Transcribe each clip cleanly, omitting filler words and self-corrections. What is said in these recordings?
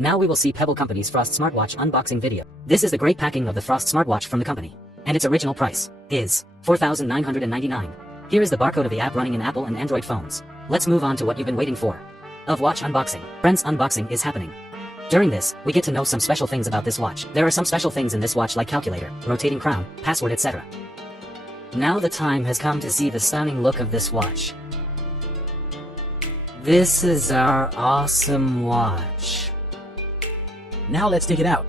Now we will see Pebble Company's Frost smartwatch unboxing video. This is the great packing of the Frost smartwatch from the company. And its original price is $4,999. Here is the barcode of the app running in Apple and Android phones. Let's move on to what you've been waiting for. Of watch unboxing. Friends, unboxing is happening. During this, we get to know some special things about this watch. There are some special things in this watch like calculator, rotating crown, password, etc. Now the time has come to see the stunning look of this watch. This is our awesome watch. Now let's take it out.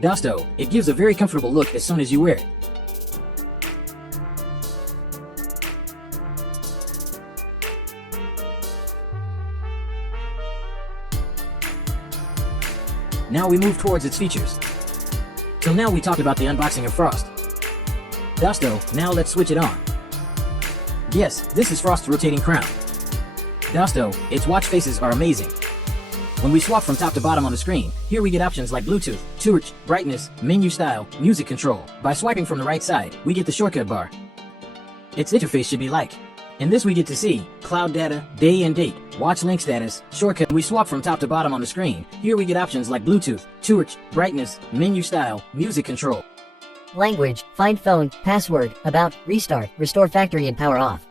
Dusto, it gives a very comfortable look as soon as you wear it. Now we move towards its features. Till now we talked about the unboxing of Frost. Dusto, now let's switch it on. Yes, this is Frost's rotating crown. Dusto, its watch faces are amazing. When we swap from top to bottom on the screen, here we get options like Bluetooth, torch, brightness, menu style, music control. By swiping from the right side, we get the shortcut bar. Its interface should be like. In this we get to see cloud data, day and date, watch link status, shortcut. We swap from top to bottom on the screen. Here we get options like Bluetooth, torch, brightness, menu style, music control. Language, find phone, password, about, restart, restore factory and power off.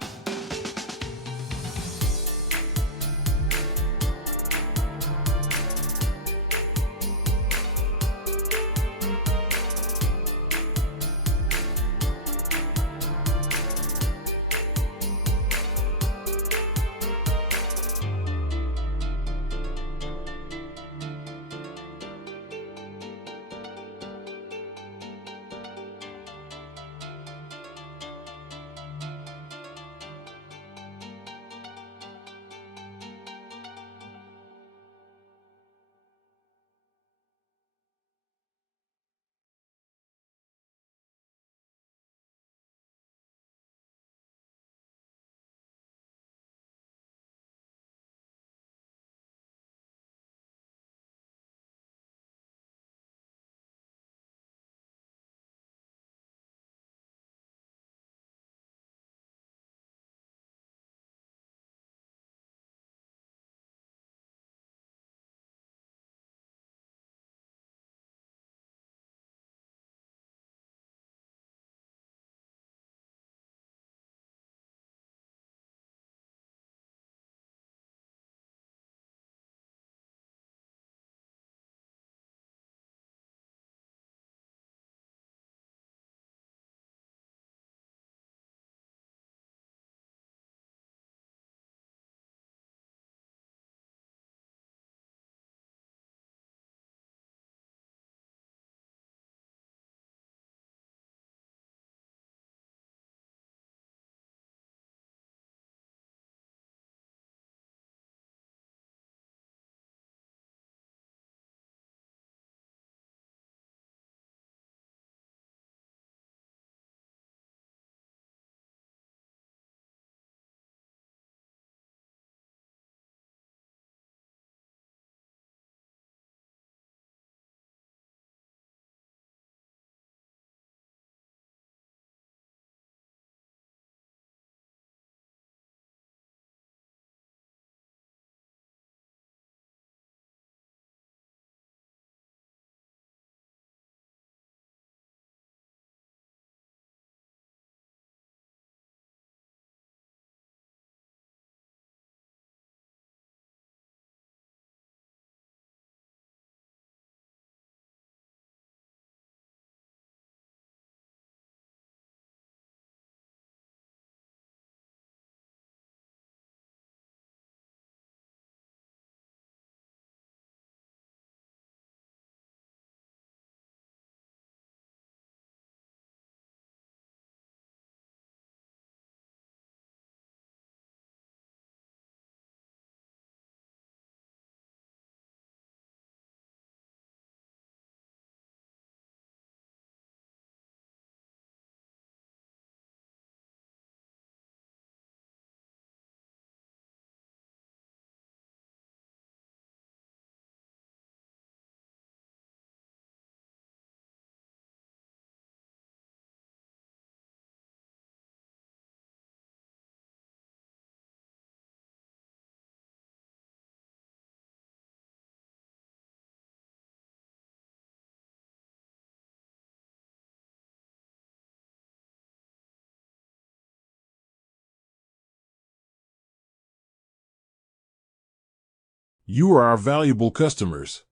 You are our valuable customers.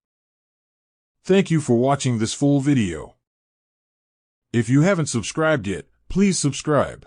Thank you for watching this full video. If you haven't subscribed yet, please subscribe.